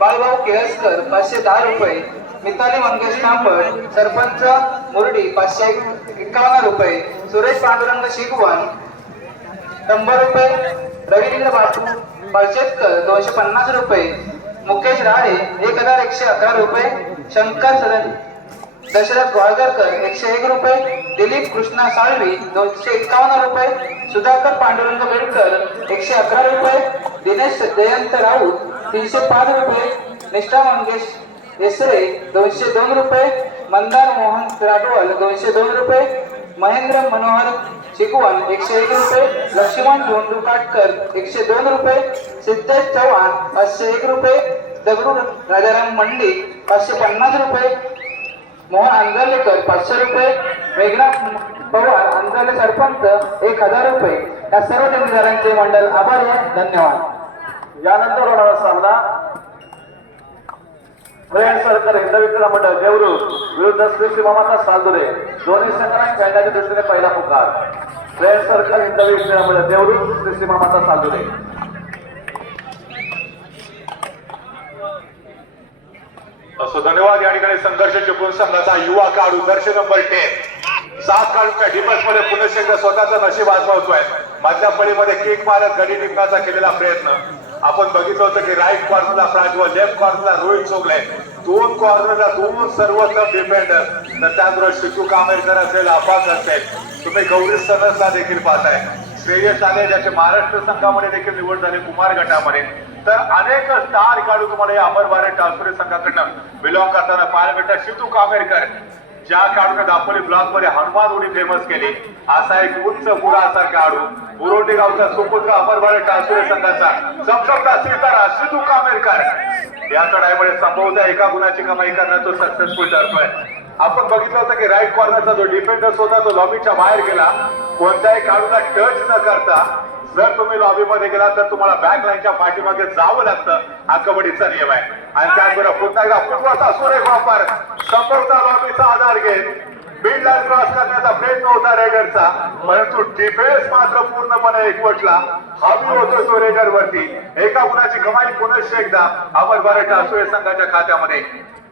बाळभाऊ केळसकर 510 रुपये, मिताली मंगेश तांबट सरपंच मुरडी 551 रुपये, सुरेश पांडुरंग शिगवण 100 रुपये, रवींद्र बापू पळशेतकर 250 रुपये, मुकेश राळे 1111 रुपये, शंकर दशरथ गोळगरकर 101 रुपये, दिलीप कृष्णा साळवी 251 रुपये, सुधाकर पांडुरंग बेडकर 111 रुपये, दिनेश जयंत राऊत 305 रुपये, निष्ठा मंगेश देसरे 202 रुपये, मंदार मोहन राघवल 202 रुपये, महेंद्र मनोहर शिगवण 101 रुपये, लक्ष्मण धोंडू काटकर 102 रुपये, सिद्धेश चव्हाण 501 रुपये, दगडू राजाराम मंडिक 550 रुपये, मोहन अंजलेकर 500 रुपये, मेघनाथ पवार अंजले सरपंच 1000 रुपये. या सर्व देणगीदारांचे मंडळ आभारी आहे. धन्यवाद. यानंतर होणारा सामना फ्रेंड सर्कल हिंदवी मंडळ देवरू विरुद्ध श्री मामाचा सालदुरे. दोन्ही संघांना खेळण्याच्या दृष्टीने पहिला पुकार. फ्रेंड सर्कल हिंदवी मंडळ देवरू श्री मामाचा सालदुरे. असो धन्यवाद. या ठिकाणी संघर्ष चिपळूण संघाचा युवा काढू दर्शन नंबर 10 7 काढूच्या डिफेन्स मध्ये पुन्हा एकदा स्वतःचा नशीब आजमावतोय. मधल्या फळीमध्ये किक मारत गडी टिपण्याचा केलेला प्रयत्न आपण बघितलं होतं की राईट कॉर्नरला प्राज्वल, लेफ्ट कॉर्नरला रोहित चोगले, दोन कॉर्नरला दोन सर्वोत्तम डिफेंडर. तर त्याचबरोबर शितू कामेरकर असेल, आफाक असेल, तुम्ही गौरी सनसला देखील पाहताय. श्रेयस आले ज्याचे महाराष्ट्र संघामध्ये देखील निवड झाली कुमार गटामध्ये. तर अनेक स्टार खेळाडू तुम्हाला या अमरबारे टासुरे संघाकडनं बिलॉंग करताना पाहायला मिळतात. शितू कामेरकर ज्या खेळाडूने दापोली ब्लॉक मध्ये हनुमान उडी फेमस केली असा एक उंच बुरासारखा खेळाडू बुरोंडी गावचा सुपुत्र अमरबारे टासुरे संघाचा समसमता सितारा शितू कामेरकर या चढाईमध्ये संभवतः एका गुणाची कमाई करण्यात तो सक्सेसफुल ठरतोय. आपण बघितलं होतं की राईट कॉर्नरचा जो डिफेंडर होता तो लॉबीच्या बाहेर गेला. कोणत्याही खेळाडूला टच न करता जर तुम्ही लॉबी मध्ये गेला तर तुम्हाला बॅक लाईनच्या पाठीमागे जावं लागतं. हा कबड्डीचा नियम आहे. आणि त्याचबरोबर पुन्हा एकदा फुटबॉलचा सुरेख वापर संभवता लॉबीचा आधार घेत मिड लाईन क्रॉस करण्याचा प्रयत्न होता रेडरचा, परंतु डिफेन्स मात्र पूर्णपणे एकवटला. हावी होतो तो रेडर वरती. एका गुणाची कमाई पुनश्च एकदा अमरबारे टासुरे संघाच्या खात्यामध्ये.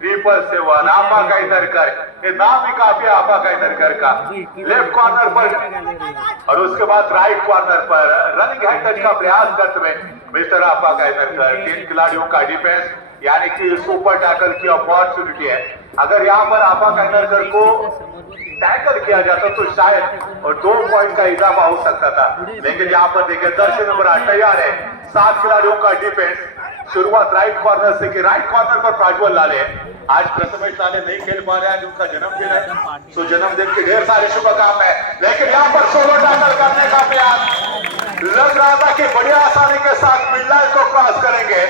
777 आपा कायदरकर, ये नाम ही काफी आपा कायदरकर का. लेफ्ट कॉर्नर पर और उसके बाद राइट कॉर्नर पर रनिंग हैंड टच का प्रयास करते हुए मिस्टर आपा कायदरकर. 3 खिलाड़ियों का डिफेंस यानी कि सुपर टैकल की अपॉर्चुनिटी है. अगर यहाँ पर आपा कायदरकर को टैकल किया जाता तो शायद और 2 पॉइंट का इजाफा हो सकता था. लेकिन यहाँ पर देखिए दर्शक नंबर 8 तैयार है. 7 खिलाड़ियों का डिफेंस. शुरुआत राइट कॉर्नर से की. राइट कॉर्नर पर प्राज्वल लाले आज प्रथमेश लाले नहीं खेल पा रहे हैं. उनका जन्मदिन है, तो जन्मदिन के ढेर सारे शुभकामनाएं है. लेकिन यहाँ पर सोलो टैकल करने का प्रयास लग रहा था कि बड़ी आसानी के साथ मिड लाइन को क्रॉस करेंगे,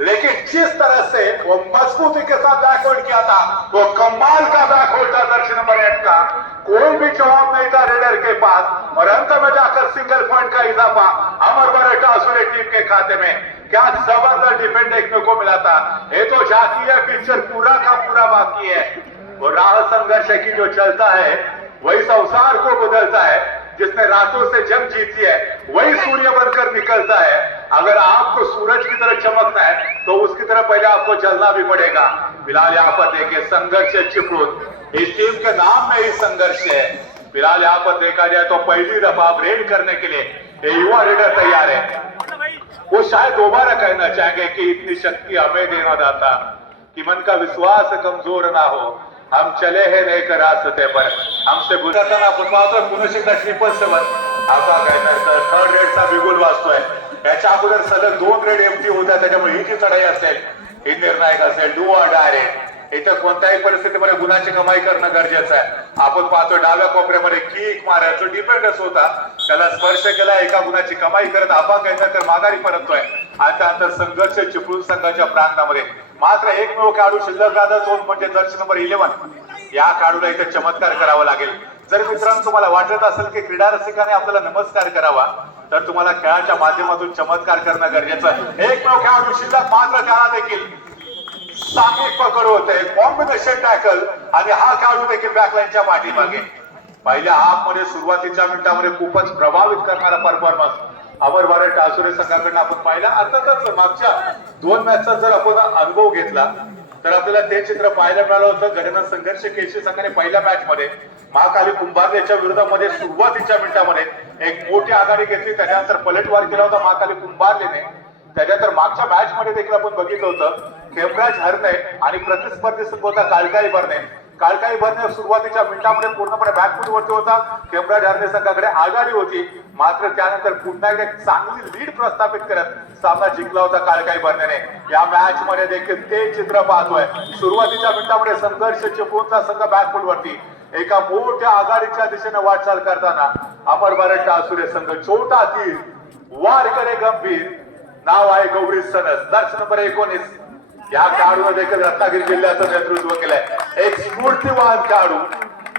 लेकिन जिस तरह से वो मजबूती के साथ बैकवर्ड किया था वो कमाल का बैकवर्ड था. दर्शन नंबर 8 का कोई भी जवाब नहीं था रेडर के पास और अंत में जाकर सिंगल पॉइंट का इजाफा अमरबारे टासुरे टीम के खाते में. क्या जबरदस्त डिफेंड देखने को मिला था. ये तो जाती है पिक्चर पूरा का पूरा बाकी है. वो राह संघर्ष की जो चलता है वही संसार को बदलता है. जिसने रातों से जंग जीती है वही सूर्य बनकर निकलता है. अगर आपको सूरज की तरह चमकना है तो उसकी तरह पहले आपको जलना भी पड़ेगा. फिलहाल यहाँ पर देखिए संघर्ष चिपळूण. इस टीम के नाम में ही संघर्ष है. फिलहाल यहाँ पर देखा जाए तो पहली दफा रेड करने के लिए ये युवा रेडर तैयार है. वो शायद दोबारा कहना चाहेंगे कि इतनी शक्ति हमें देना दाता कि मन का विश्वास कमजोर ना हो. हम चले हैं एक रास्ते पर हमसे बुझताना आपण पाहतो पुन्हा एकदा 777 आता काय तर थर्ड रेडचा बिगुल वाजतोय. याच्या अगोदर सलग 2 रेड एमटी होत्या. त्याच्यामुळे ही जी चढाई असेल ही निर्णायक असेल. Do or die. इथं कोणत्याही परिस्थितीमध्ये गुणाची कमाई करणं गरजेचं आहे. आपण पाहतो डाव्या कोपऱ्यामध्ये किक मारायचा डिफेंडर्स होता, त्याला स्पर्श केला, एका गुणाची कमाई करत आपा कायदरकर माघारी परततोय. आणि त्यानंतर संघर्ष चिपळूण संघाच्या प्रांगणामध्ये मात्र एकमेव खेळाडू शिल्लक राहता तो म्हणजे दर्शक नंबर 11. या खेळाडूला इथे चमत्कार करावा लागेल. जर मित्रांनो तुम्हाला वाटत असेल की क्रीडा रसिकाने आपल्याला नमस्कार करावा तर तुम्हाला खेळाच्या माध्यमातून चमत्कार करणं गरजेचं. एकमेव खेळाडू शिल्लक मात्र त्याला देखील सामिक पकड होते. कॉम्बिनेशन टॅकल आणि हा खेळाडू देखील बॅकलाईनच्या पाठीमागे. पहिल्या हाफ मध्ये सुरुवातीच्या मिनिटांमध्ये खूपच प्रभावित करणारा परफॉर्मन्स अमर भारत टासुरे संघाकडनं आपण पाहिला. अर्थातच मागच्या 2 मॅचचा जर आपण अनुभव घेतला तर आपल्याला ते चित्र पाहायला मिळालं होतं. गडना संघर्ष केशरी संघाने पहिल्या मॅच मध्ये महाकाली कुंभारलेच्या विरोधामध्ये सुरुवातीच्या मिनिटामध्ये एक मोठी आघाडी घेतली. त्याच्यानंतर पलटवार केला होता महाकाली कुंभारलेने. त्याच्यानंतर मागच्या मॅच मध्ये देखील आपण बघितलं होतं खेमराज हरणे आणि प्रतिस्पर्धी संघ होता काळकाई भरणे. काळकाई भरणे सुरुवातीच्या मिनिटामध्ये पूर्णपणे बॅकफूट वरती होता. खेमराज हरणे संघाकडे आघाडी होती. मात्र त्यानंतर पुन्हा एकदा चांगली लीड प्रस्थापित करत सामना जिंकला होता काळकाई भरण्याने. या मॅच मध्ये देखील ते चित्र पाहतोय. सुरुवातीच्या मिनिटामध्ये संघर्ष चिपळूणचा संघ बॅकफूट वरती एका मोठ्या आघाडीच्या दिशेने वाटचाल करताना अमर भारत टासुरे संघ छोटा तीर वार करे गंभीर. नाव आहे गौरी सनस, दर्श नंबर 19. या खेळाडूने देखील रत्नागिरी जिल्ह्याचं नेतृत्व केलंय. एक स्फूर्तिवान खेळाडू,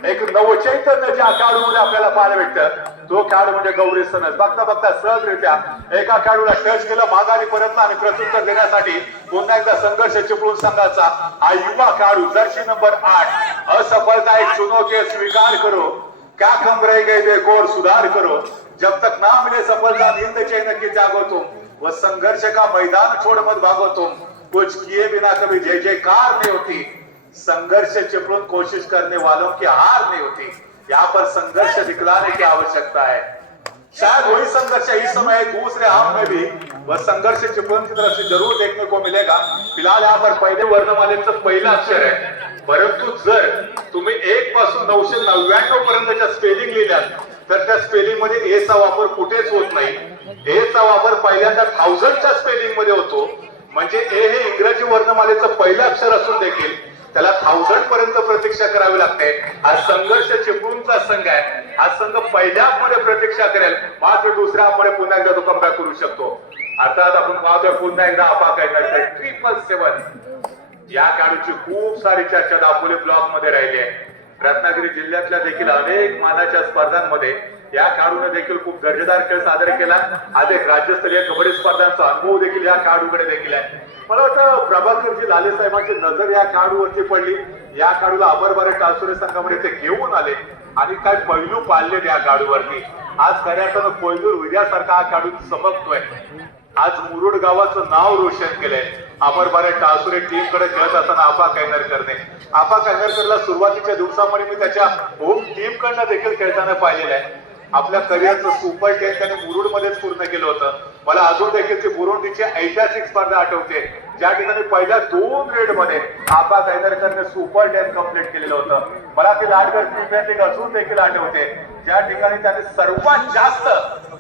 एक नवचैतन्य ज्या खेळाडूमध्ये आपल्याला पाहायला भेटतं तो खेळाडू म्हणजे गौरी सनस. बघता बघता सहजरित्या एका खेळाडूला टच केलं, माघारी परतला आणि प्रत्युत्तर देण्यासाठी पुन्हा एकदा संघर्ष चिपळूण संघाचा हा युवा खेळाडू जर्सी नंबर 8. असफलता एक चुनौती स्वीकार करो, क्या कम रह गए देखो और सुधार करो, जब तक ना मिले सफलता नींद चैन की जागो तुम, वह संघर्ष का मैदान छोड़ मत भागो तुम, कुछ किए बिना कभी जय जयकार नहीं होती, संघर्ष चिपळूण कोशिश करने वालों की हार नहीं होती. यहाँ पर संघर्ष दिखलाने की आवश्यकता है. शायद वही संघर्ष इस समय दूसरे हाफ में भी वह संघर्ष चिपळूण की तरफ से जरूर देखने को मिलेगा. फिलहाल यहाँ पर पहिले वर्णमालेचं पहिलं अक्षर आहे. परंतु जर तुम्ही 1 पासून 999 पर्यंतच्या स्पेलिंग लिहिल्या तर त्या स्पेलिंग मध्ये ए चा वापर कुठेच होत नाही. ए चा वापर पहिल्यांदा 1000च्या स्पेलिंग मध्ये होतो. म्हणजे ए हे इंग्रजी वर्णमालेचं पहिलं अक्षर असून देखील त्याला 1000 पर्यंत प्रतीक्षा करावी लागते. हा संघर्ष चिपळूणचा संघ आहे. हा संघ पहिल्या मध्ये प्रतीक्षा करेल, मात्र दुसऱ्या मध्ये पुन्हा एकदा तो कमबॅक करू शकतो. अर्थात आपण पाहतोय पुन्हा एकदा अपाक आहे 777. या खेळाडूची खूप सारी चर्चा दापोली ब्लॉक मध्ये राहिली आहे. रत्नागिरी जिल्ह्यातल्या देखील अनेक मानाच्या स्पर्धांमध्ये या खेळाडूने देखील खूप दर्जेदार खेळ सादर केला. अनेक राज्यस्तरीय कबड्डी स्पर्धांचा अनुभव देखील या खेळाडूकडे देखील आहे. मला वाटतं प्रभाकरजी लाले साहेबांची नजर या खेळाडूवरती पडली. या खेळाडूला अमर भारत टासुरे संघामध्ये ते घेऊन आले आणि काय पैलू पाळले या खेळाडूवरती. आज खऱ्या अर्थानं कोयनूर विद्यासारखा हा खेळाडू चमकतोय. आज मुरुड गावाचं नाव रोशन केलंय. अमर भारत टासुरे टीम कडे खेळत असताना आपा कैनरकरने सुरुवातीच्या दिवसामध्ये मी त्याच्या होम टीम कडनं देखील खेळताना पाहिलेलं आहे. आपल्या करिअरचं सुपर 10 त्याने मुरुड मध्येच पूर्ण केलं होतं. मला अजून देखील ती मुरुडची ऐतिहासिक स्पर्धा आठवते ज्या ठिकाणी पहिल्या 2 रेड मध्ये आपा कैनरकरने सुपर 10 कंप्लीट केलेलं होतं. मला ती लाडगड प्रीमियर लीग अजून देखील आठवते ज्या ठिकाणी त्याने सर्वात जास्त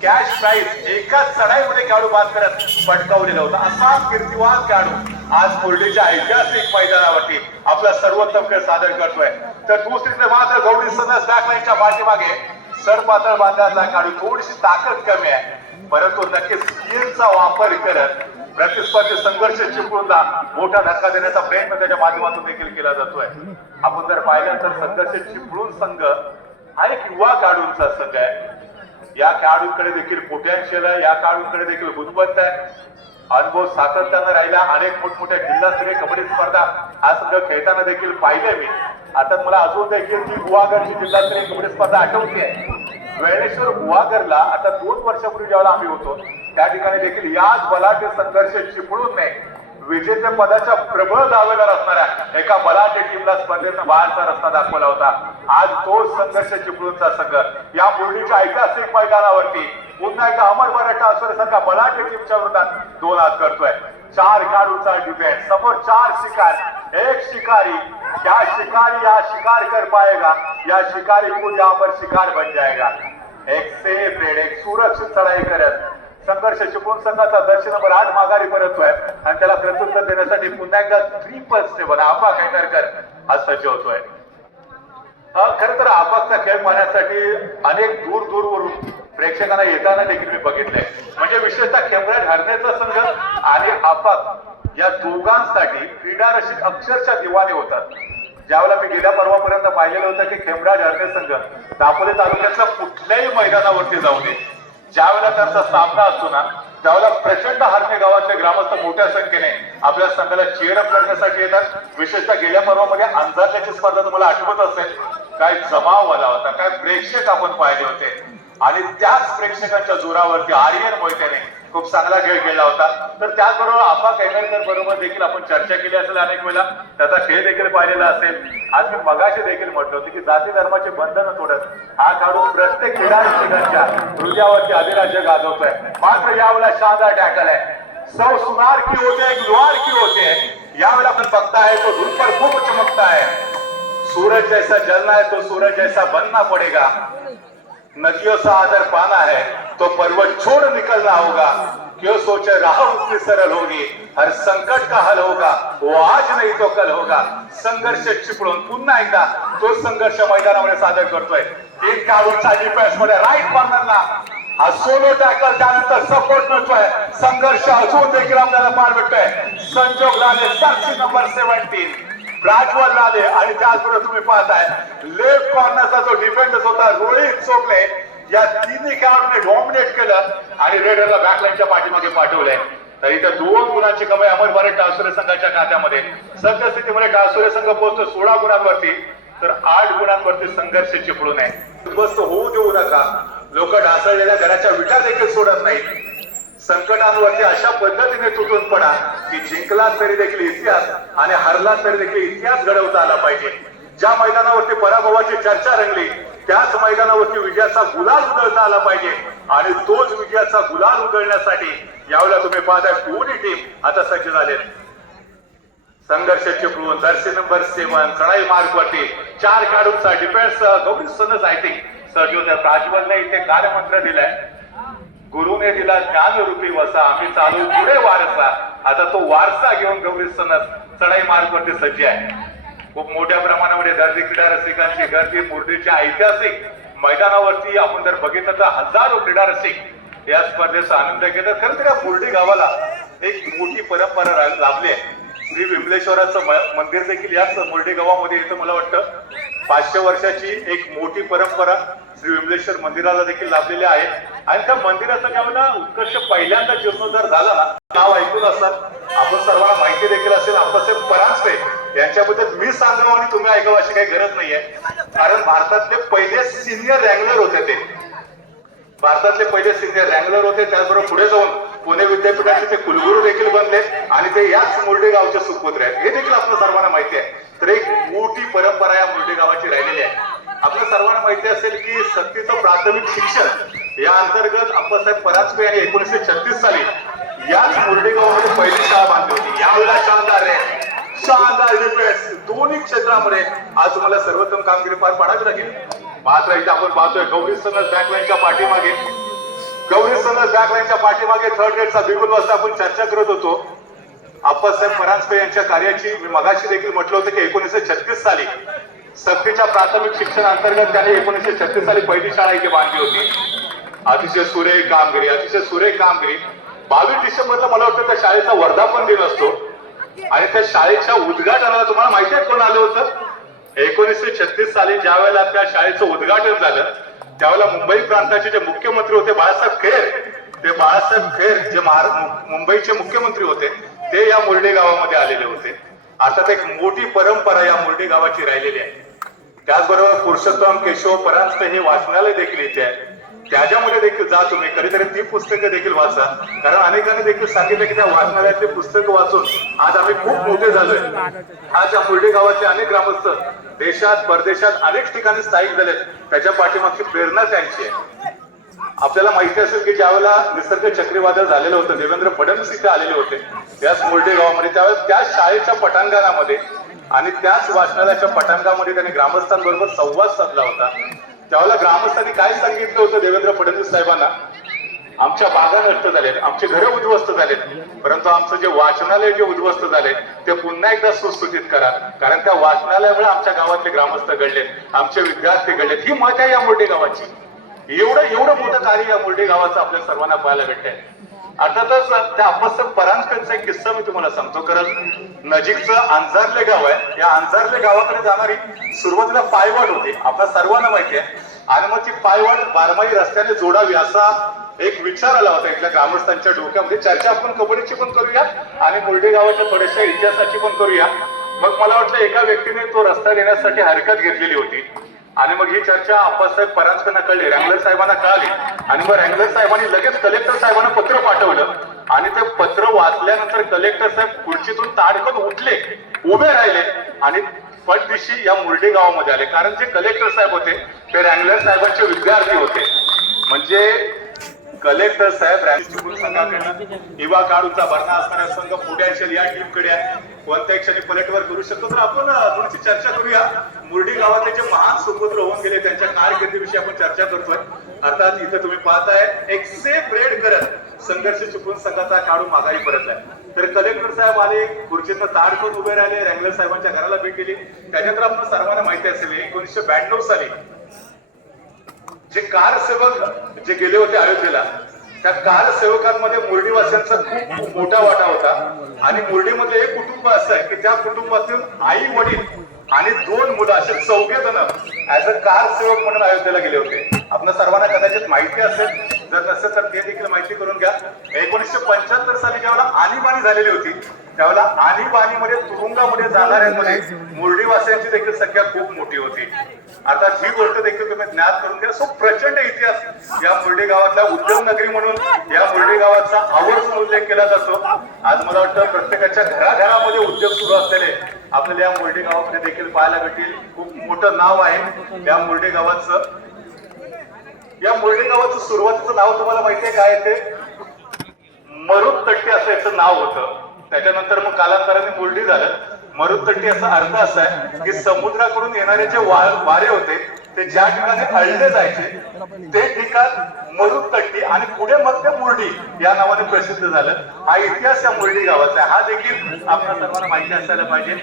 कॅश प्राइज एकाच चढाईमध्ये खेळाडू बाद करत पटकावलेला होता. असा कीर्तिवान खेळाडू आज मुरलीच्या ऐतिहासिक मैदानावरती आपला सर्वोत्तम खेळ सादर करतोय. तर दुसरीकडे मात्र गौरी सनस बॅकलाईनच्या पाठीमागे सर पातळ बांधण्याचा खेळाडू थोडीशी ताकद कमी आहे. परंतु नक्कीच स्किलचा वापर करत प्रतिस्पर्धी संघर्ष चिपळूणला मोठा धक्का देण्याचा प्रयत्न त्याच्या माध्यमातून देखील केला जातोय. आपण जर पाहिलं तर संघर्ष चिपळूण संघ आणि युवा खेळाडूंचा संघ आहे. या खेळाडूंकडे देखील पोटॅन्शियल आहे. या खेळाडूंकडे देखील गुणवत्ता आहे. अनुभव सातत्यानं राहिला. अनेक मोठमोठ्या जिल्हास्तरीय कबड्डी स्पर्धा हा संघ खेळताना देखील पाहिले मी. आता मला अजून देखील ती गुहागरची जिल्हास्तरीय कबड्डी स्पर्धा आठवते. वेळेश्वर गुहागरला आता 2 वर्षापूर्वी ज्यावेळेला आम्ही होतो त्या ठिकाणी देखील याच बलाढ्य संघर्ष चिपळूणने विजेते पदाच्या प्रबळ दावेदार असणाऱ्या एका बलाढ्य टीमला स्पर्धेतून बाहेरचा रस्ता दाखवला होता. आज तो संघर्ष चिपळूणचा संघ या मुरलीच्या ऐतिहासिक मैदानावरती पुन्हा एकदा अमर भारत टासुरे सारखा बलाढ्य टीमच्या विरोधात 2 हात करतोय. 4 खेळाडूंचा डिफेन्स, समोर 4 शिकार, एक शिकारी. क्या शिकारी या शिकार कर पाएगा या शिकारी खुद यहाँ पर शिकार बन जाएगा. एक सेफ रेड, एक सुरक्षित चढाई करत संघर्ष चिपळूण संघाचा दर्शन नंबर 8 माघारी परततोय आणि त्याला प्रत्युत्तर देण्यासाठी पुन्हा एकदा 777 आपा कैनरकर हा सज्ज होतोय. खर तर आपाकचा खेळ पाहण्यासाठी अनेक दूरवरून प्रेक्षकांना येताना देखील मी बघितलंय. म्हणजे विशेषतः खेमराज हरण्याचा संघ आणि आपाक या दोघांसाठी क्रीडा रसिक अक्षरशः दिवाने होतात. ज्यावेळेला मी गेल्या परवापर्यंत पाहिलेलं होतं की खेमराज हरणे संघ दापोली तालुक्यातल्या कुठल्याही मैदानावरती जाऊ नये. ज्यावेळेला त्यांचा सामना असतो ना त्यावेळेला प्रचंड हरणे गावातले ग्रामस्थ मोठ्या संख्येने आपल्या संघाला चेअरअप करण्यासाठी येतात. विशेषतः गेल्या पर्वामध्ये अंधारल्याची स्पर्धा तुम्हाला आठवत असेल. काय जमाव आला होता, काय प्रेक्षक आपण पाहिले होते. आणि त्याच प्रेक्षकांच्या जोरावरती आर्यन मोहितेने खूप चांगला खेळ खेळला होता. तर त्याचबरोबर आफा केळकर बरोबर देखील आपण चर्चा केली असेल अनेक वेळा, त्याचा खेळ देखील पाहिलेला असेल. आज मी मगाशी देखील म्हटलं होतं की जाती धर्माचे बंधन तोडत हा खेळाडू प्रत्येक क्रीडारसिकांच्या हृदयावरती अधिराज्य गाजवतोय. मात्र यावेळेला शानदार टॅकल आहे. सौ सुनार की होते एक लोहार की होते. यावेळेला आपण बघता है तो धूप पर खूप चमकता है. सूरज जैसा जलना है तो सूरज जैसा बनना पड़ेगा. नदियों सा आदर पाना है तो पर्वत छोड़ निकलना होगा. क्यों सोचे राह उतनी सरल होगी. हर संकट का हल होगा. वो आज नहीं तो कल होगा. संघर्ष चिपळून पुन्हा एकदा तो संघर्ष मैदानामध्ये सादर करतोय. एक खेळाडूंचा डिफेन्स मध्ये राईट कॉर्नरला हा सोलो टॅकल, त्यानंतर सपोर्ट मिळतोय. संघर्ष अजून देखील आपल्याला पाहायला भेटतोय. संजोग लाले साक्षी नंबर 17 राजवल लाले आणि त्याचबरोबर तुम्ही पाहताय लेफ्ट कॉर्नरचा जो डिफेंडर होता रोहित चोपले, या तिन्ही खेळाडूंनी डॉमिनेट केलं आणि रेडरला बॅकलाईनच्या पाठीमागे पाठवलंय. तर इथं 2 गुणांची कमाई अमर भारत टाळसुरे संघाच्या खात्यामध्ये. सद्यस्थितीमध्ये टाळसुरे संघ पोहोचतो 16 गुणांवरती, तर 8 गुणांवरती संघर्ष चिपळून आहे. उद्ध्वस्त होऊ देऊ नका. लोक ढासळलेल्या घराच्या विटा देखील सोडत नाहीत. संकटांवरती अशा पद्धतीने तुटून पडा की जिंकला तरी देखील इतिहास आणि हरला तरी देखील इतिहास घडवता आला पाहिजे. ज्या मैदानावरती पराभवाची चर्चा रंगली त्याच मैदानावरती विजयाचा गुलाल उधळता आला पाहिजे. आणि तोच विजयाचा गुलाल उधळण्यासाठी यावेळेला तुम्ही पाहताय दोन्ही टीम आता सज्ज झालेत. संघर्ष चिपळून जर्सी नंबर 7 चढाई मार्ग वरती 4 खेळाडूंचा डिफेन्स. गौरी सनस आय थिंक सर्जोदय राजवलने इथे कार्यमंत्र दिलाय. गुरुने दिला ज्ञानरूपी वसा, आम्ही चालू पुढे वारसा. आता तो वारसा घेऊन गौरी सनस चढाई मार्ग वरती सज्ज आहे. खूप मोठ्या प्रमाणामध्ये दर्दी क्रीडा रसिकांची गर्दी मुर्डीच्या ऐतिहासिक मैदानावरती आपण जर बघितलं तर हजारो क्रीडा रसिक या स्पर्धेचा आनंद घेतात. खरं तर या मुर्डी गावाला एक मोठी परंपरा लाभली आहे. श्री विमलेश्वराचं मंदिर देखील याच मुर्डी गावामध्ये येतं. मला वाटतं 500 वर्षाची एक मोठी परंपरा श्री विमलेश्वर मंदिराला देखील लाभलेली आहे. आणि त्या मंदिराचा ज्यावेळेला उत्कर्ष पहिल्यांदा जीर्णोद्धार झाला ना, नाव ऐकून असतात, आपण सर्वांना माहिती देखील असेल. आप्पासाहेब परांजपे यांच्याबद्दल मी सांगावं आणि तुम्ही ऐकावं अशी काही गरज नाहीये. कारण भारतातले पहिले सिनियर रँगलर होते ते. भारतातले पहिले सिनियर रँगलर होते. त्याचबरोबर पुढे जाऊन पुणे विद्यापीठाचे ते कुलगुरू देखील बनले आणि ते याच मुर्डे गावचे सुपुत्र आहेत. हे देखील आपल्या सर्वांना माहिती आहे. तर एक मोठी परंपरा या मुर्डे गावाची राहिलेली आहे. आपल्या सर्वांना माहिती असेल की सक्तीचं प्राथमिक शिक्षण या अंतर्गत आप्पासाहेब परांजपे यांनी 1936 साली याच मुर्डे गावामध्ये पहिली शाळा बांधली होती. यावेळेला शानदार डिफेन्स दोन्ही क्षेत्रामध्ये आज तुम्हाला सर्वोत्तम कामगिरी पार पाडावी लागेल. मात्र इथे आपण पाहतोय गौरी सनस बॅकलाईनच्या पाठीमागे, गौरी सनस बॅकलाईनच्या पाठीमागे थर्ड रेडचा बिगुल वाजता आपण चर्चा करत होतो. आप्पासाहेब परांजपे यांच्या कार्याची मी मगाशी देखील म्हटलं होतं की 1936 साली सक्तीच्या प्राथमिक शिक्षण अंतर्गत त्यांनी 1936 साली पहिली शाळा इथे बांधली होती. अतिशय सुरेख कामगिरी, अतिशय सुरेख कामगिरी. 22 डिसेंबरला मला वाटतं त्या शाळेचा वर्धापन दिन असतो आणि त्या शाळेच्या उद्घाटनाला तुम्हाला माहिती आहे कोण आलं होतं? 1936 साली ज्या वेळेला त्या शाळेचं उद्घाटन झालं त्यावेळेला मुंबई प्रांताचे जे मुख्यमंत्री होते बाळासाहेब खेर, ते बाळासाहेब खेर जे मुंबईचे मुख्यमंत्री होते ते या मुर्डे गावामध्ये आलेले होते. अर्थात एक मोठी परंपरा या मुर्डे गावाची राहिलेली आहे. त्याचबरोबर पुरुषोत्तम केशव परांजपे हे वाचनालय देखील इथे आहे. त्याच्यामध्ये देखील जा तुम्ही, कधीतरी ती पुस्तकं देखील वाचा. कारण अनेकांनी देखील सांगितलं की त्या वाचनालयातली पुस्तकं वाचून आज आम्ही खूप मोठे झालोय. आज या मुर्डे गावाचे अनेक ग्रामस्थ देशात परदेशात अनेक ठिकाणी स्थायिक झालेत. त्याच्या पाठीमागची प्रेरणा त्यांची आहे. आपल्याला माहिती असेल की ज्यावेळेला निसर्ग चक्रीवादळ झालेलं होतं, देवेंद्र फडणवीस इथे आलेले होते त्याच मुर्डे गावामध्ये. त्यावेळेस त्या शाळेच्या पटांगणामध्ये आणि त्याच वाचनालयाच्या पटांगणामध्ये त्यांनी ग्रामस्थांबरोबर संवाद साधला होता. त्यावेळेला ग्रामस्थांनी काय सांगितलं होतं देवेंद्र फडणवीस साहेबांना? आमच्या बागा नष्ट झालेत, आमचे घरं उद्ध्वस्त झालेत, परंतु आमचं जे वाचनालय जे उद्ध्वस्त झाले ते पुन्हा एकदा सुस्थितीत करा. कारण त्या वाचनालयामुळे आमच्या गावातले ग्रामस्थ घडलेत, आमचे विद्यार्थी घडलेत. ही मत आहे या मुर्डे गावाची. एवढं मोठं कार्य या मुर्डे गावाचं आपल्या सर्वांना पाहायला भेटतंय. अर्थातच त्या आप्पासाहेब परांजपेंचा एक किस्सा मी तुम्हाला सांगतो. कारण नजीकचं अंजारले गाव आहे. या अंजारले गावाकडे जाणारी सुरुवातीला पायवाट होती, आपल्या सर्वांना माहिती आहे. आणि मग ती पायवाट बारमाही रस्त्याने जोडावी असा एक विचार आला होता इथल्या ग्रामस्थांच्या डोक्यामध्ये. चर्चा आपण कबड्डीची पण करूया आणि मुर्डे गावाच्या थोड्याशा इतिहासाची पण करूया. मग मला वाटलं एका व्यक्तीने तो रस्ता देण्यासाठी हरकत घेतलेली होती आणि मग ही चर्चा आप्पासाहेब परांजपेंना कळली, रँगलर साहेबांना कळाली आणि मग रँगलर साहेबांनी लगेच कलेक्टर साहेबांना पत्र पाठवलं आणि ते पत्र वाचल्यानंतर कलेक्टर साहेब खुर्चीतून ताडकन उठले, उभे राहिले आणि पटदिशी या मुर्डी गावामध्ये आले. कारण जे कलेक्टर साहेब होते ते रँगलर साहेबांचे विद्यार्थी होते. म्हणजे कलेक्टर साहेब चिपळूण संघाकडनं इवा काढूचा भरणा असणारा संघ पुढे या टीमकडे आहे. कोणत्याही क्षणी पलटवार करू शकतो. तर आपण थोडीशी चर्चा करूया. मुर्डी गावातले जे महान सुपुत्र होऊन गेले त्यांच्या कारकिर्दीविषयी आपण चर्चा करतोय. अर्थात इथं तुम्ही पाहताय एक सेपरेट करत संघर्ष चिपळूण संघाचा काढून माघारी परत आहे. तर कलेक्टर साहेब आले, खुर्चीतनं ताड करून उभे राहिले, रँगलर साहेबांच्या घराला भेट दिली. त्याच्यानंतर आपण सर्वांना माहिती असेल 1992 साली जे कारसेवक जे गेले होते अयोध्येला, त्या कारसेवकांमध्ये मुर्डीवासियांचा खूप मोठा वाटा होता. आणि मुर्डीमध्ये एक कुटुंब असं आहे की त्या कुटुंबातून आई वडील आणि 2 मुलं असे 4 जण ऍज अ कारसेवक म्हणून अयोध्येला गेले होते. आपल्या सर्वांना कदाचित माहिती असेल, जर नसेल तर ते देखील माहिती करून घ्या. 1975 साली ज्यावेळेला आणीबाणी झालेली होती त्यावेळेला आणीबाणीमध्ये तुरुंगामध्ये जाणाऱ्यांमध्ये मुर्डीवासियांची देखील संख्या खूप मोठी होती. आता ही गोष्ट देखील तुम्ही ज्ञात करून घ्या. सो प्रचंड इतिहास या मुर्डी गावातला उद्योग नगरी म्हणून या मुर्डी गावाचा आवर्जून उल्लेख केला जातो. आज मला वाटतं प्रत्येकाच्या घराघरामध्ये उद्योग सुरू असलेले आपल्याला या मुर्डी गावामध्ये देखील पाहायला भेटेल. खूप मोठं नाव आहे या मुर्डी गावाचं. या मुर्डी गावाचं सुरुवातीचं नाव तुम्हाला माहितीये काय ते? मरुदतट्टी असं याचं नाव होतं. त्याच्यानंतर मग कालांतराने मुर्डी झालं. मरुदतट्टी याचा अर्थ असा आहे की समुद्राकडून येणारे जे वारे होते ते ज्या ठिकाणी अळले जायचे ते ठिकाण मरुदतट्टी आणि पुढे मग ते मुर्डी या नावाने प्रसिद्ध झालं. हा इतिहास या मुर्डी गावाचा आहे. हा देखील आपल्या सर्वांना माहिती असायला पाहिजे.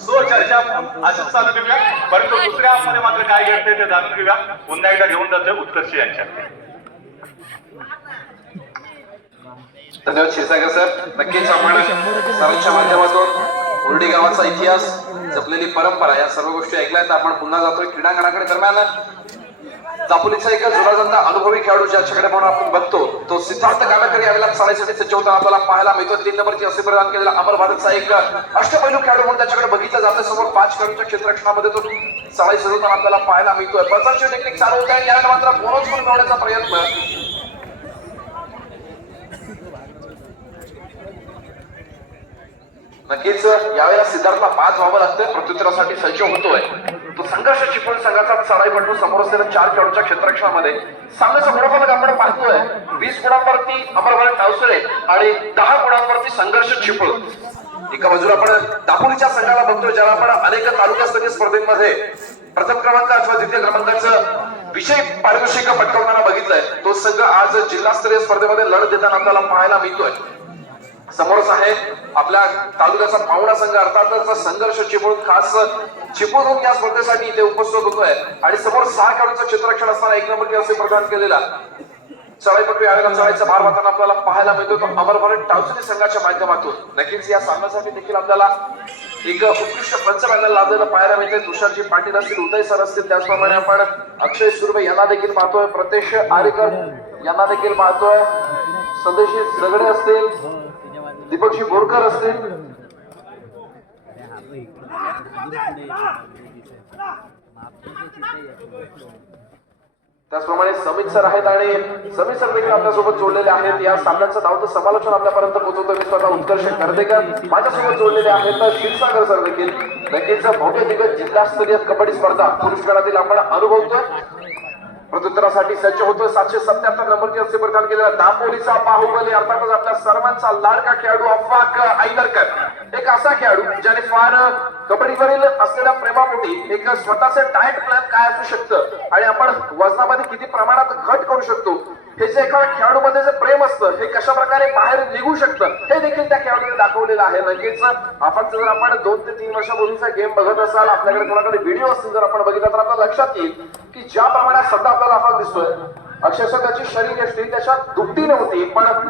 सो चर्चा अशीच चालू घेऊया, परंतु दुसऱ्या मध्ये मात्र काय घडतंय ते जाणून घेऊया. पुन्हा एकदा घेऊन जातोय उत्कर्ष यांच्याकडे. धन्यवाद क्षीरसागर सर. नक्कीच आपण सरांच्या माध्यमातून मुर्डी गावाचा इतिहास, जपलेली परंपरा या सर्व गोष्टी ऐकल्यात. आपण पुन्हा जातोय क्रीडांगणाकडे. दरम्यान दापोलीचा एक जुना जाणता अनुभवी खेळाडू ज्याच्याकडे म्हणून आपण बघतो तो सिद्धार्थ गाणकर यावेळेला साडेसाठी सज्ज होताना आपल्याला पाहायला मिळतो. 3 नंबरची असे प्रदान केलेला अमर भारतचा एक अष्टपैलू खेळाडू म्हणून त्याच्याकडे बघितलं जातं. समोर 5 खेळाडूंच्या क्षेत्ररक्षणामध्ये तो सळाई सजवताना आपल्याला पाहायला मिळतोय. बचावची टेक्निक चालू होते आणि यावेळेला मात्र बोनस म्हणून मिळवण्याचा प्रयत्न. नक्कीच यावेळेला सिद्धार्थला बाद व्हावं लागतं. प्रत्युत्तरासाठी सज्ज होतोय तो संघर्ष चिपळूण संघाचा चढाईपटू. समोर असलेल्या 4 खेळाडूंच्या क्षेत्ररक्षणामध्ये सामन्याचा गुणाफलक आपण पाहतोय. 20 गुणांवरती अमरभारत टावसरे आणि 10 गुणांवरती संघर्ष चिपळूण. एका बाजूला आपण दापोलीच्या संघाला बघतोय ज्याला आपण अनेक तालुकास्तरीय स्पर्धेमध्ये प्रथम क्रमांक अथवा द्वितीय क्रमांकाचं विषय पारितोषिक पटकावताना बघितलंय. तो संघ आज जिल्हास्तरीय स्पर्धेमध्ये लढत देताना आपल्याला पाहायला मिळतोय. समोरच आहे आपल्या तालुक्याचा पाहुणा संघ अर्थातच संघर्ष चिपळूण. खास चिपळूण या स्पर्धेसाठी इथे उपस्थित होतोय आणि समोर 6 खेळाडूंचं क्षेत्ररक्षण असताना 1 नंबरची असे प्रदान केलेला चढाईपटू यावेळेला चढाईचा भार वाहताना आपल्याला पाहायला मिळतो तो अमरभारत टावसरे संघाच्या माध्यमातून. नक्कीच या सामन्यासाठी देखील आपल्याला एक उत्कृष्ट पंच पॅनल लाभलेलं पाहायला मिळते. तुषारजी पाटील असतील, उदय सर असतील, त्याचप्रमाणे आपण अक्षय सुर्वे यांना देखील पाहतोय, प्रतेश आरेकर यांना देखील पाहतोय, संदेशी सगडे असतील, दीपकजी बोरकर असतील, त्याचप्रमाणे समित सर आहेत आणि समित सर देखील आपल्यासोबत जोडलेले आहेत. या सामन्याचं धावतं समालोचन आपल्यापर्यंत पोहोचवतो मी स्वतः उत्कर्ष कर्देकर. माझ्यासोबत जोडलेले आहेत तर क्षीरसागर सर देखील. नक्कीच भव्य दिग्गज जिल्हास्तरीय कबड्डी स्पर्धा पुरुष गटातील आपण अनुभवतोय. प्रत्युत्तरासाठी सज्ज होतोय. 777 नंबरची असे प्रदान केलेला दापोलीचा बाहुबली अर्थातच आपल्या सर्वांचा लाडका खेळाडू अफाक आईदरकर. एक असा खेळाडू ज्याने फार कबड्डीवरील असलेल्या प्रेमापोटी एक स्वतःचे डाएट प्लॅन काय असू शकतं आणि आपण वजनामध्ये किती प्रमाणात घट करू शकतो हे जे एका खेळाडूमध्ये जे प्रेम असतं हे कशा प्रकारे बाहेर निघू शकतं हे देखील त्या खेळाडूने दाखवलेलं आहे. नक्कीच आपण जर आपण 2 ते 3 वर्षापूर्वीचा गेम बघत असाल, आपल्याकडे कोणाकडे व्हिडिओ असतील जर आपण बघितला तर आपल्याला लक्षात येईल की ज्या प्रमाणात सध्या आपल्याला अफाक दिसतोय अक्षरशः त्याची शरीर यष्टी त्याच्या दुपटीने होती. पण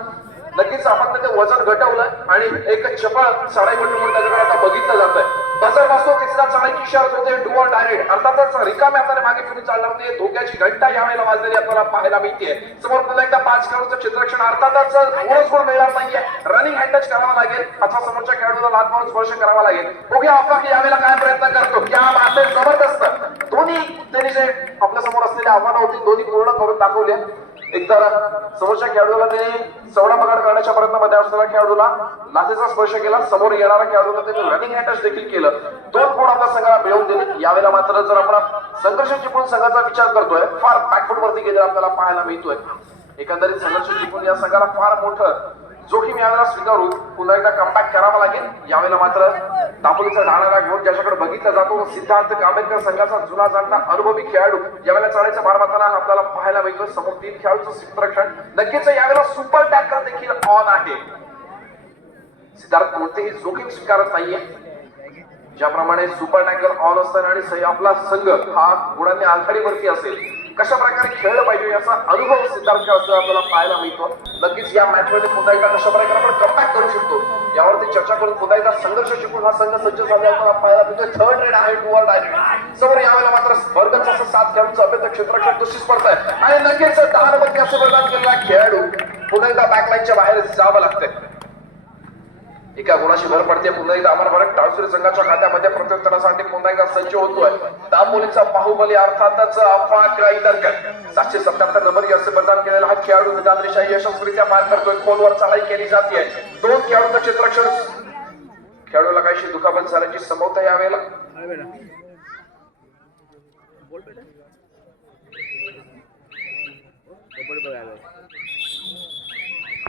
नक्कीच आपण त्याचं वजन घटवलंय आणि एक चपळ चढाईपट्टू म्हणून त्याच्याकडे आता बघितलं जात आहे. बजर वाजतो, तिसरा चढाईची इशारा होते डू ऑर डायरेक्ट. अर्थातच रिकाम्या हाताने मागे फिरून चालणार नाही. धोक्याची घंटा यावेळेला वाजलेली आपल्याला पाहायला मिळते. समोर पुन्हा एकदा 5 खेळाडूचं क्षेत्ररक्षण. अर्थातच बोनस गुण मिळणार नाहीये. रनिंग हँड टच करावा लागेल अथवा समोरच्या खेळाडूला लात मारून स्पर्श करावा लागेल. बघूया अफवा की यावेळेला काय प्रयत्न करतो. क्या बात आहे, जबरदस्त. दोन्ही त्यांनी जे आपल्या समोर असलेली आव्हानं होती दोन्ही पूर्ण करून दाखवल्या. एकदा समोरच्या खेळाडूला त्यांनी चवडा पकड करण्याच्या प्रयत्नामध्ये असलेल्या खेळाडूला लाथेचा स्पर्श केला. समोर येणाऱ्या खेळाडूला त्यांनी रनिंग हँड टच देखील केलं. 2 गुण आपल्या संघाला मिळवून दिले. यावेळेला मात्र जर आपण संघर्ष जिंकून संघाचा विचार करतोय, फार बॅकफूट वरती गेलेला आपल्याला पाहायला मिळतोय. एकंदरीत संघर्ष जिंकून या संघाला फार मोठं जोखीम यावेळेला स्वीकारून पुन्हा एकदा कमबॅक करावा लागेल. यावेळेला मात्र दापोलीचा ढाणारा घेऊन ज्याच्याकडे बघितला जातो सिद्धार्थ कामेरकर संघाचा जुना जाणता अनुभवी खेळाडू यावेळेला चढायचा भार मारताना आपल्याला पाहायला मिळतोय. समोर 3 खेळाडूचं क्षेत्ररक्षण. नक्कीच यावेळेला सुपर टॅकल देखील ऑन आहे. सिद्धार्थ कोणतेही जोखीम स्वीकारत नाहीये. ज्याप्रमाणे सुपर टॅकल ऑन असताना आणि आपला संघ हा गुणांनी आघाडीवरती असेल, कशा प्रकारे खेळलं पाहिजे याचा अनुभव सिद्धार्थ आपल्याला पाहायला मिळतो. नक्कीच या मॅच मध्ये पुन्हा एकदा कशा प्रकारे आपण कमबॅक करू शकतो यावरती चर्चा करून पुन्हा एकदा संघर्ष जिंकून हा संघ सज्ज झाला आपल्याला पाहायला मिळतोय. 3rd रेड आहे डू ऑर डायरेक्ट. समोर यावेळेला मात्र वर्गच असं 7 खेळाडूंचं अभ्यर्थक क्षेत्ररक्षण दुसरी स्पर्धा आहे आणि नक्कीच 10 नंबरची असे बलिदान केलेला खेळाडू पुन्हा एकदा बॅकलाईनच्या बाहेर जावं लागतंय. एका गुणाशी भर पडते. पुन्हा एकदा अमर भारत टाळसुरी संघाच्या खात्यामध्ये प्रत्युत्तरासाठी पुन्हा एकदा सज्ज होतोय. दापोलीचा बाहुबली अर्थातच अफाक राईदरकर 777 नंबर असे बलिदान केलेला हा खेळाडू निदानरेषा यशस्वीरित्या पार करतोय. खोलवर चढाई केली जाते. 2 खेळाडूंचं क्षेत्ररक्षण. खेळाडूला काहीशी दुखापत झाल्याची संभवता यावेळेला.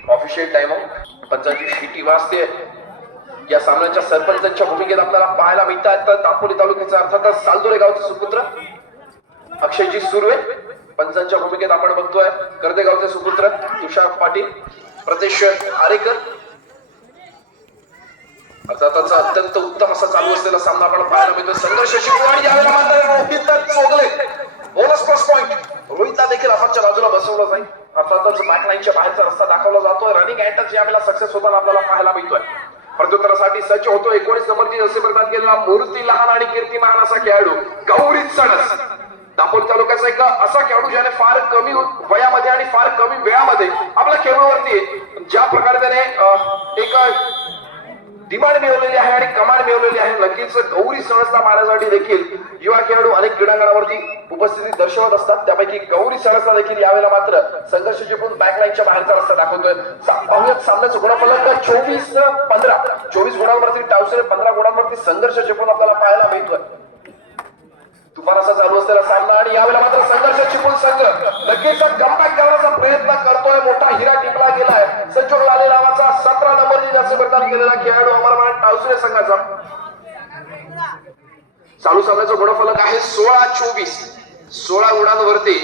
ऑफिशियल टाइम पंचांची शिटी वाजते. या सामन्याच्या सरपंचांच्या भूमिकेत आपल्याला पाहायला मिळतात दापोली तालुक्याचा अर्थातच सालदोरे गावचे सुपुत्र अक्षयजी सुर्वे. पंचांच्या भूमिकेत आपण बघतोय कर्दे गावचे सुपुत्र तुषार पाटील, प्रदेश आरेकर. अर्थातच अत्यंत उत्तम असा चालू असलेला सामना आपण पाहायला मिळतोय. संघर्ष शिकवण यावेळेला मात्र Rohit Chogle. Bonus plus point. रोहितला देखील आपाच्या बाजूला बसवलं जाईल. अर्थातच बॅकलाईनच्या बाहेरचा रस्ता दाखवला जातोय. रनिंग हँड टच यावेळेला सक्सेस होताना आपल्याला पाहायला मिळतोय. प्रत्युत्तरासाठी सज्ज होतो 19 नंबरची असे प्रदान केलेला मूर्ती लहान आणि कीर्तिमान असा खेळाडू गौरी सणस. दापोली तालुक्याचा एक असा खेळाडू ज्याने फार कमी वयामध्ये आणि फार कमी वेळामध्ये आपल्या खेळाडूवरती ज्या प्रकारे त्याने एक डिमांड मिळवलेली आहे आणि कमांड मिळवलेली आहे. नक्कीच गौरी सणसला मारण्यासाठी देखील युवा खेळाडू अनेक क्रीडांगणावरती उपस्थिती दर्शवत असतात. त्यापैकी गौरी सणसला देखील यावेळेला मात्र संघर्ष जिंकून बॅकलाईनच्या बाहेरचा रस्ता दाखवतोय. पाहुयात सामन्याचं गुणफलक 24-15. 24 गुणांवरती टावसरे, 15 गुणांवरती संघर्ष जिंकून आपल्याला पाहायला मिळतोय. तुफान असा चालू असलेला सामना आणि यावेळेला मात्र संघर्ष जिंकून संघ नक्कीच कमबॅक करण्याचा प्रयत्न करतोय. मोठा हिरा टिपला गेलाय. संजोग लाले नावाचा 17 नंबरची जास्त बलिदान केलेला खेळाडू अमरमान टावसरे संघाचा. चालू सामन्याचा गुणफलक आहे 16-24. 16 गुणांवरती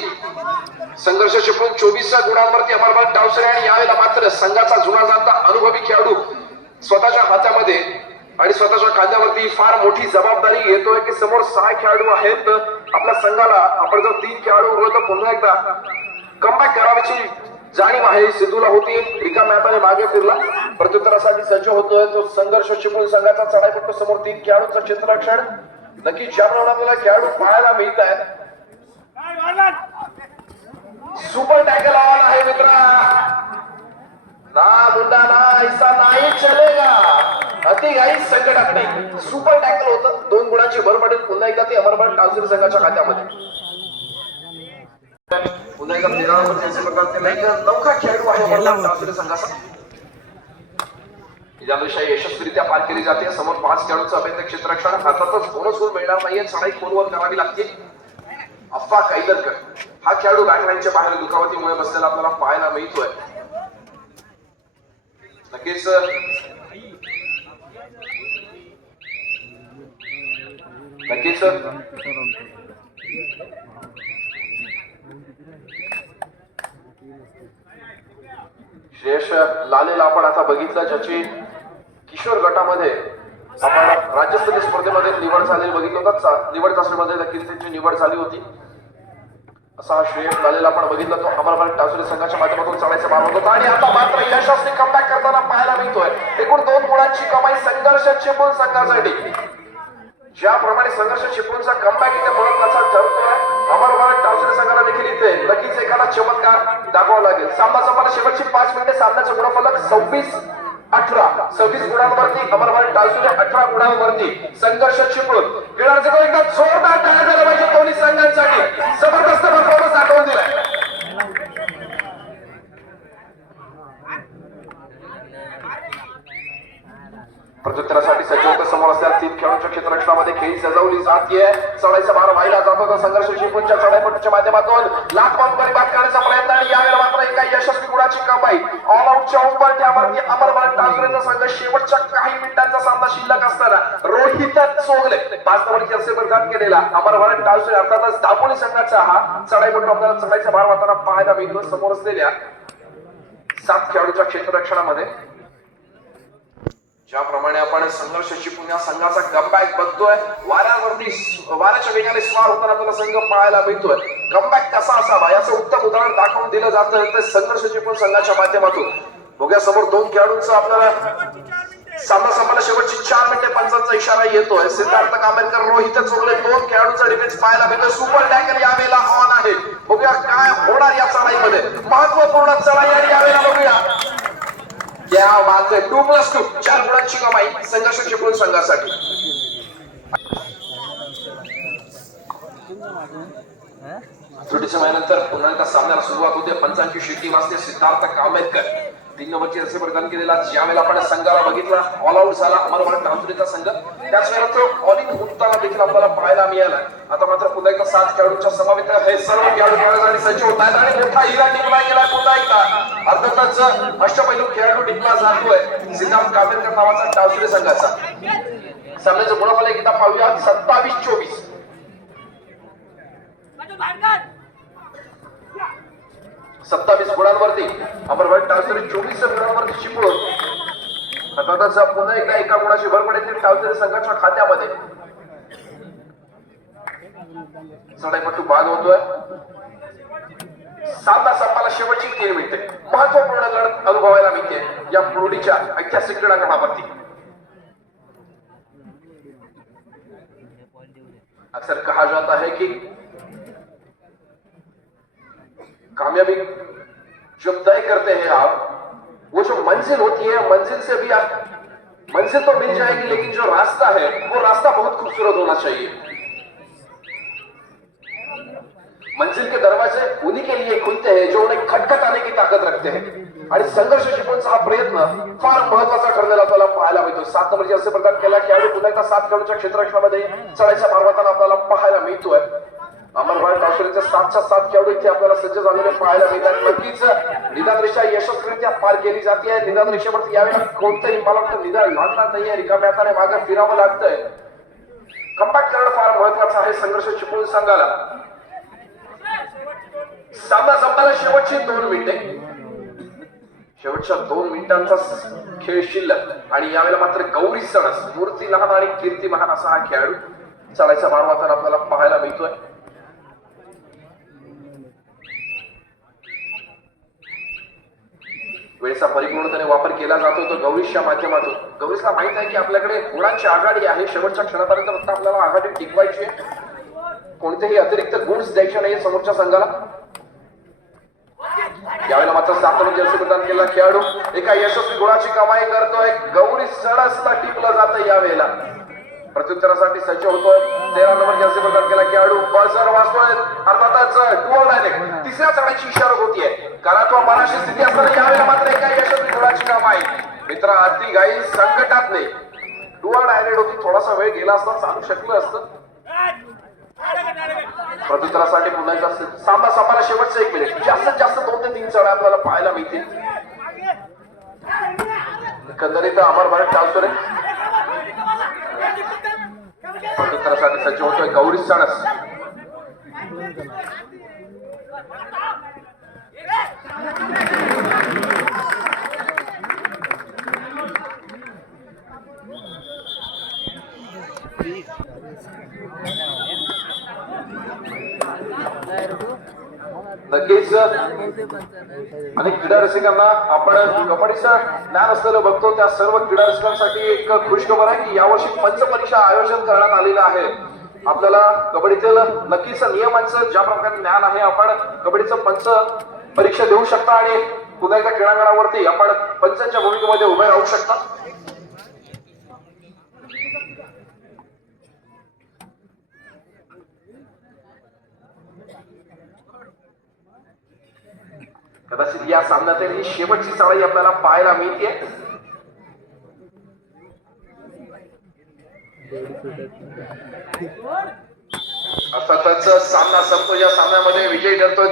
संघर्ष जिंकून 24 गुणांवरती अमरमान टावसरे आणि यावेळेला मात्र संघाचा जुना जाणता अनुभवी खेळाडू स्वतःच्या हातामध्ये आणि स्वतःच्या खांद्यावरती फार मोठी जबाबदारी घेतोय की समोर 6 खेळाडू आहेत आपल्या संघाला. आपण जर 3 खेळाडू उरलो तर पुन्हा एकदा कमबॅक करायची जाणीव आहे. सिद्धूला होती. रिकाम्या हाताने मागे फिरला. प्रत्युत्तरासाठी सज्ज होतोय तो संघर्ष चिपळूण संघाचा चढाईपट्टू. समोर 3 खेळाडूंचं क्षेत्ररक्षण. नक्की ज्याप्रमाणे आपल्याला खेळाडू पाहायला मिळत आहेत. सुपर टॅकल ऑन आहे मित्रा. ना मुंडा ना ऐसा नाही चलेगा. अतिघाई संकटात नाही. सुपर टॅकल होतं. 2 गुणांची भर पडेल पुन्हा एकदा ते अमरमान टावसरे संघाच्या खात्यामध्ये. पुन्हा एकदा 13 नंबरचे प्रकारचे एक नौका खेळाडू आहे अमरमान टावसरे संघाचा. निजामशाही यशस्वीरित्या पार केली जाते. समोर 5 खेळाडूंचं अभ्यर्थक क्षेत्ररक्षण. अर्थातच बोनस गुण मिळणार नाहीये. चढाई खोलवर करावी लागते. अफा काईदरकर हा खेळाडू बॅकलाईनच्या बाहेर दुखापतीमुळे बसलेला आपल्याला पाहायला मिळतोय. नक्कीच श्रेयश लालेला आपण आता बघितलं ज्याची किशोर गटामध्ये आपण राज्यस्तरीय स्पर्धेमध्ये निवड झालेली बघितलं होतं. निवड चाचणीमध्ये नक्कीच त्यांची निवड झाली होती. असा श्रेय झालेला आपण बघितलं तो अमरवाडी टासुरे संघाच्या माध्यमातून चढायचा भाग होता आणि आता मात्र यशस्वी कमबॅक करताना पाहायला मिळतोय एकूण 2 गुणांची कमाई संघर्ष चिपळूण संघासाठी. ज्याप्रमाणे संघर्ष चिपळूणचा कमबॅक इथे महत्वाचा ठरतोय अमरवाडी टासुरे संघाला देखील इथे नक्कीच एखादा चमत्कार दाखवावा लागेल. सामना संपला शेवटची 5 मिनिटे सामन्याचा गुणफलक 26-18 गुणांवरती अमरवाडी टासुरे 18 गुणांवरती संघर्ष चिपळूण. खेळाडूंचा एकदा जोरदार टाळ्या झाल्या पाहिजे दोन्ही संघांसाठी. जबरदस्त परफॉर्मन्स दाखवून दिलाय. प्रत्युत्तरासाठी सज्ज होतं समोर असलेल्या 3 खेळाडूंच्या क्षेत्ररक्षणामध्ये खेळी सजवली जातीये. चढाईचा भार व्हायला जात होता संघर्ष चिपळूणच्या चढाईपटूच्या माध्यमातून लाख पाऊंड बरबाद करण्याचा प्रयत्न आणि यावेळेला मात्र एका यशस्वी गुणाची कमाई. ऑल आउटच्या उंबरठ्यावरती अमरवाडी टासुरेचा संघ शेवटच्या काही मिनिटांचा सामना शिल्लक असताना रोहित चोगले 5 नंबरची असे बरबाद केलेला अमरवाडी टासुरे अर्थातच दापोली संघाचा हा चढाईपटू आपल्याला चढाईचा भार वाहताना पाहायला मिळतो समोर असलेल्या 7 खेळाडूंच्या क्षेत्ररक्षणामध्ये. ज्याप्रमाणे आपण संघर्ष चिपळूण या संघाचा कमबॅक बघतोय वाऱ्याच्या वेगाने स्वार होताना आपल्याला संघ पाहायला मिळतोय. कमबॅक कसा असावा याचं उत्तम उदाहरण दाखवून दिलं जातं ते संघर्ष चिपळूण संघाच्या माध्यमातून. बघूया समोर 2 खेळाडूंचा आपल्याला सामना संपला शेवटची 4 मिनिटे 5चा इशारा येतोय. सिद्धार्थ कामेरकर रोहित चोगले 2 खेळाडूंचा डिफेन्स पाहायला मिळतोय. सुपर टॅकल यावेळेला ऑन आहे. बघूया काय होणार या चढाईमध्ये. महत्वपूर्ण चढाई आणि यावेळेला बघूया क्या बात है 2+2 4 गुणांची कमाई संघर्ष चिपळूण संघासाठी. थोडीच्या महिन्यानंतर पुन्हा एकदा सामन्याला सुरुवात होते. पंचांची शिट्टी वाजते. सिद्धार्थ कामेरकर 3 नंबरची असे प्रदान केलेला. ज्यावेळेला आपण संघाला बघितला ऑल आउट झाला अमरवाडी टासुरेचा संघ. त्याच वेळेला तो ऑलिंग होताना देखील आपल्याला पाहायला मिळाला. आता मात्र पुन्हा एकदा 7 खेळाडूंच्या समवेत हे सर्व खेळाडू खेळण्यासाठी सज्ज होत आहेत आणि मोठा हिरा टिकला गेला पुन्हा एकदा. अर्थातच अष्टपैलू खेळाडू टिकला जातोय सिद्धार्थ कामेरकर नावाचा टासुरे संघाचा. सामन्याचं गुणफलक एकदा पाहूया 27-24. 27 गुणांवरती अमरवाडी टासुरे 24 गुणांवरती चिपळूण. अर्थातच पुन्हा एकदा एका गुणाची भर पडेल टासुरे संघाच्या खात्यामध्ये. चढाईपटू बाद होतोय. सामना संपाला शेवटची 3 मिनिटे महत्वपूर्ण लढत अनुभवायला मिळते या मुरुडीच्या ऐतिहासिक क्रीडांगणावरती. अक्सर कहा जाता है कि कामयाबी जब तय करते हैं आप वो जो मंजिल होती है मंजिल से भी आप मंजिल तो मिल जाएगी लेकिन जो रास्ता है वो रास्ता बहुत खूबसूरत होना चाहिए. मंजिल के दरवाजे उन्हीं के लिए खुलते हैं जो उन्हें खटखटाने की ताकद रखते हैं. आणि संघर्ष चिपळूणचा हा प्रयत्न फार महत्वाचा ठरलेला आपल्याला पाहायला मिळतो. 7 नंबरची असे प्रदान केला खेळाडू पुन्हा एकदा 7 खेळाडूंच्या क्षेत्ररक्षणामध्ये चढाईच्या भार वाहताना आपल्याला पाहायला मिळतोय. अमरवाडी टासुरेचे 7च्या 7 खेळाडू इथे आपल्याला सज्ज झालेले पाहायला मिळतात. नक्कीच निदान रेषा यशस्वीरित्या पार केली जाते. निदान रेषेवरती यावेळेला कोणतंही मला वाटतं निदान लागणार नाहीये. रिकाम्या हाताने मागे फिरावं लागतंय. कमबॅक करणं फार महत्वाचं आहे संघर्ष चिपळूण संघाला. सामना संपायला शेवटची 2 मिनिटे. शेवटच्या 2 मिनिटांचा खेळ शिल्लक आणि यावेळेला मात्र गौरी सणस मूर्ती लहान आणि कीर्ती महान असा हा खेळाडू चढाईचा भार वाहताना आपल्याला पाहायला मिळतोय. वेळेचा परिपूर्णपणे वापर केला जातो तो गौरीशच्या माध्यमातून. गौरीशला माहित आहे की आपल्याकडे गुणांची आघाडी आहे. शेवटच्या क्षणापर्यंत फक्त आपल्याला आघाडी टिकवायची आहे. कोणतेही अतिरिक्त गुण द्यायचे नाही समोरच्या संघाला. यावेळेला मात्र 7 नंबर जर्सी प्रदान केला खेळाडू एका यशस्वी गुणाची कमाई करतोय. गौरी सणसला टिपलं जातं यावेळेला. प्रत्युत्तरासाठी सज्ज होतोय. 13 नंबर जर्सी प्रदान केला खेळाडू बजर वाजतोय. अर्थातच डुअल डायरेक्ट तिसऱ्या चढाईची इशारा होतीये. कारात्वा मनाशी स्थिती असताना यावेळेला मात्र एका यशस्वी गुणाची कमाई. मित्र अति घाई संकटात नाही. डुअल डायरेक्ट होती. थोडासा वेळ गेला असता चालू शकलं असतं. प्रत्युत्तरासाठी पुन्हा एकदा सामना संपायला शेवटचं 1 मिनिट. जास्तीत जास्त 2 ते 3 चढा आपल्याला पाहायला मिळतील. एकंदरीत अमरवाडी टासुरे प्रत्युत्तरासाठी सज्ज होतोय. गौरी सणस नक्कीच अनेक क्रीडा रसिकांना आपण कबड्डीचं ज्ञान असलेलं बघतो. त्या सर्व क्रीडा रसिकांसाठी एक खुशखबर आहे की यावर्षी पंच परीक्षा आयोजन करण्यात आलेलं आहे. आपल्याला कबड्डीतील नक्कीच नियमांचं ज्या प्रकारे ज्ञान आहे आपण कबड्डीचं पंच परीक्षा देऊ शकता आणि पुन्हा एकदा क्रीडांगणावरती आपण पंचांच्या भूमिकेमध्ये उभे राहू शकता. कदाचित या सामन्यातील ही शेवटची चढाई आपल्याला पाहायला मिळते. अर्थातच सामना संपतो. या सामन्यामध्ये विजयी ठरतोय